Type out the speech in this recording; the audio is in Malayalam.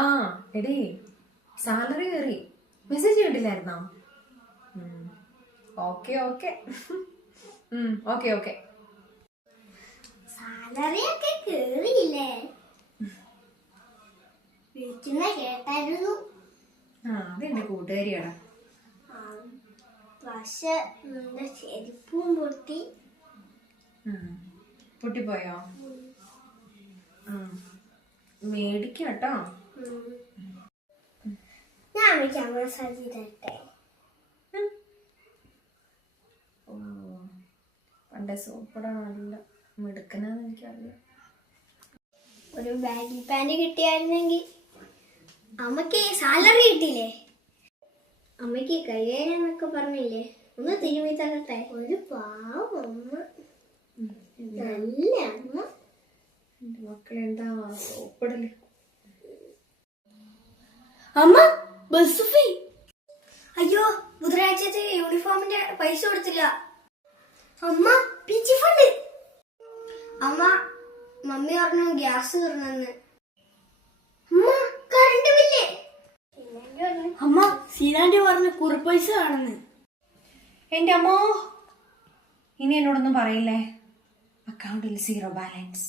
ആ എടീ സാലറി കയറി. മെസ്സേജ് കണ്ടില്ലായിരുന്നോ? Okay okay okay okay. Salary ഒക്കെ കേറിയില്ലേ? വിളിക്കുന്ന കേട്ടായിരുന്നു. അതെന്റെ കൂട്ടുകാരിയാടാ. പക്ഷെ നിന്റെ ചെരുപ്പും പൊട്ടി. പൊട്ടിപ്പോയോ? മേടിക്കാട്ടോ. ഞാൻ മസാജ് തരട്ടെ. പണ്ടേ സോപ്പട നല്ല മിടുക്കനാന്ന് എനിക്കറിയാം. ഒരു ബാഗി പാന്റ് കിട്ടിയായിരുന്നെങ്കിൽ. അമ്മക്ക് സാലറി കിട്ടിയില്ലേ? അമ്മക്ക് കയ്യേനൊക്കെ പറഞ്ഞില്ലേ? ഒന്ന് തിരുമ്മി തരട്ടെ. ഒരു പാവം അമ്മ, നല്ല അമ്മ. എന്റെ മക്കളെന്താ സോപ്പിടല്. അമ്മ ബസ് ഫീ. അയ്യോ, ബുധനാഴ്ചത്തെ യൂണിഫോമിന്റെ പൈസ കൊടുത്തില്ല. അമ്മ പിച്ചി ഫണ്ട്. അമ്മ മമ്മി പറഞ്ഞു ഗ്യാസ് തീർന്നെന്ന്. അമ്മ കറണ്ട് ബില്ല്. അമ്മ സീനാന്റി പറഞ്ഞ കുറിപ്പൈസ ആണെന്ന്. എന്റെ അമ്മോ, ഇനി എന്നോടൊന്നും പറയില്ലേ. അക്കൗണ്ടിൽ 0 ബാലൻസ്.